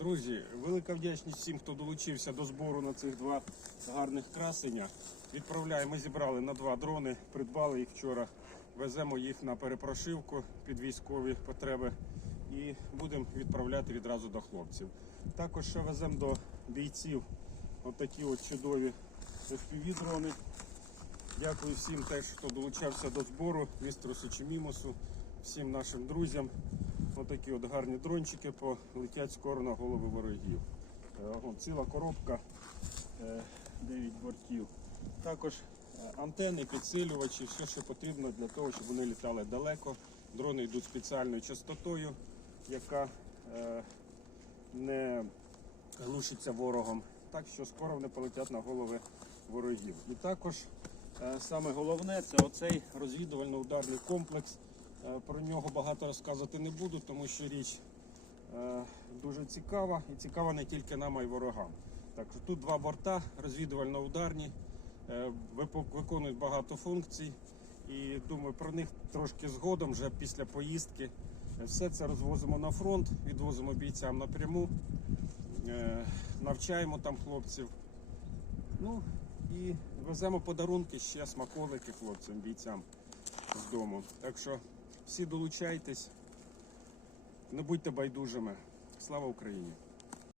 Друзі, велика вдячність всім, хто долучився до збору на цих два гарних красення. Відправляємо, ми зібрали на два дрони, придбали їх вчора. Веземо їх на перепрошивку під військові потреби і будемо відправляти відразу до хлопців. Також ще веземо до бійців отакі от чудові fpv дрони. Дякую всім теж, хто долучався до збору, містеру Сочемімосу, всім нашим друзям. Отакі от гарні дрончики полетять скоро на голови ворогів. Е, ціла коробка, 9 бортів. Також е, антени, підсилювачі, все, що потрібно для того, щоб вони літали далеко. Дрони йдуть спеціальною частотою, яка е, не глушиться ворогом. Так що скоро вони полетять на голови ворогів. І також е, саме головне це оцей розвідувально-ударний комплекс. Е, Про нього багато розказувати не буду, тому що річ е, дуже цікава і цікава не тільки нам, а й ворогам. Так тут два борта розвідувально-ударні, е, виконують багато функцій. І думаю, про них трошки згодом, вже після поїздки. Все це розвозимо на фронт, відвозимо бійцям напряму, навчаємо там хлопців. Ну і веземо подарунки ще смаколики хлопцям, бійцям з дому. Так що всі долучайтесь, не будьте байдужими. Слава Україні!